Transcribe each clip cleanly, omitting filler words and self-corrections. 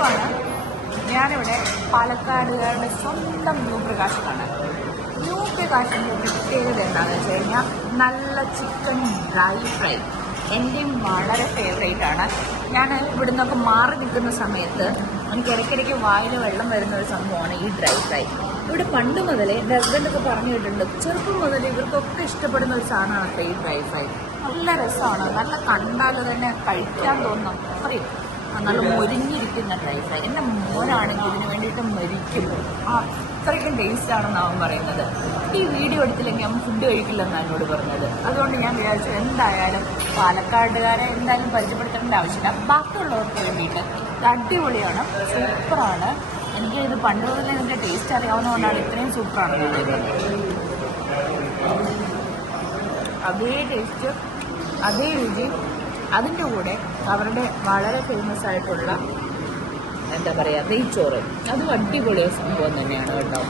ഷാനുവാണ്. ഞാനിവിടെ പാലക്കാടുകാരുടെ സ്വന്തം ന്യൂ പ്രകാശമാണ്. ന്യൂ പ്രകാശിൻ്റെ പ്രത്യേകത എന്താണെന്ന് വെച്ച് കഴിഞ്ഞാൽ നല്ല ചിക്കൻ ഡ്രൈ ഫ്രൈ എൻ്റെയും വളരെ ഫേവറേറ്റ് ആണ്. ഞാൻ ഇവിടെ നിന്നൊക്കെ മാറി നിൽക്കുന്ന സമയത്ത് എനിക്ക് ഇടയ്ക്കിടയ്ക്ക് വായിൽ വെള്ളം വരുന്ന ഒരു സംഭവമാണ് ഈ ഡ്രൈ ഫ്രൈ. ഇവിടെ പണ്ട് മുതലേ എൻ്റെ ഹസ്ബൻഡൊക്കെ പറഞ്ഞു കേട്ടിട്ടുണ്ട്, ചെറുപ്പം മുതൽ ഇവർക്കൊക്കെ ഇഷ്ടപ്പെടുന്ന ഒരു സാധനമാണ് ഈ ഡ്രൈ ഫ്രൈ. നല്ല രസമാണ്, നല്ല കണ്ടാൽ തന്നെ കഴിക്കാൻ തോന്നുന്നു. അത്രയും നല്ല മൊരിഞ്ഞിരിക്കുന്ന ഡ്രൈ ഫ്രൈ. എൻ്റെ മോനാണെങ്കിൽ ഇതിന് വേണ്ടിയിട്ട് മരിക്കും. അത്രയ്ക്കും ടേസ്റ്റാണെന്ന് അവൻ പറയുന്നത്. ഈ വീഡിയോ എടുത്തില്ലെങ്കിൽ അവൻ ഫുഡ് കഴിക്കില്ലെന്നാണ് എന്നോട് പറഞ്ഞത്. അതുകൊണ്ട് ഞാൻ വിചാരിച്ചു എന്തായാലും പാലക്കാടുകാരെ എന്തായാലും പരിചയപ്പെടുത്തേണ്ട ആവശ്യമില്ല. ബാക്കിയുള്ളവർക്ക് വേണ്ടിയിട്ട് ഇത് അടിപൊളിയാണ്, സൂപ്പറാണ്. എനിക്ക് ഇത് പണ്ട് മുതലേ ഇതിൻ്റെ ടേസ്റ്റ് അറിയാവുന്നതുകൊണ്ടാണ് ഇത്രയും സൂപ്പറാണ് പറയുന്നത്. അതേ ടേസ്റ്റ്, അതേ രുചി. അതിൻ്റെ കൂടെ അവരുടെ വളരെ ഫേമസ് ആയിട്ടുള്ള എന്താ പറയുക നെയ്ച്ചോറ്, അതും അടിപൊളിയ സംഭവം തന്നെയാണ് കേട്ടോ.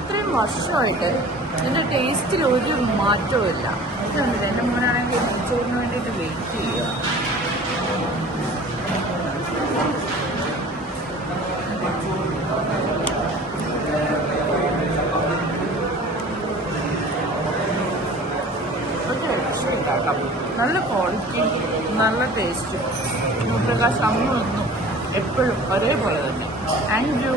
ഇത്രയും വർഷമായിട്ട് ഇതിൻ്റെ ടേസ്റ്റിൽ ഒരു മാറ്റവും ഇല്ല. ഇതുണ്ട്, എൻ്റെ മോനാണെങ്കിൽ നെയ്ച്ചോറിന് വേണ്ടിയിട്ട് വെയിറ്റ് ചെയ്യുക. നല്ല ക്വാളിറ്റി, നല്ല ടേസ്റ്റ്. പ്രകാശ് അന്നും എപ്പോഴും ഒരേപോലെ തന്നെ. Thank you.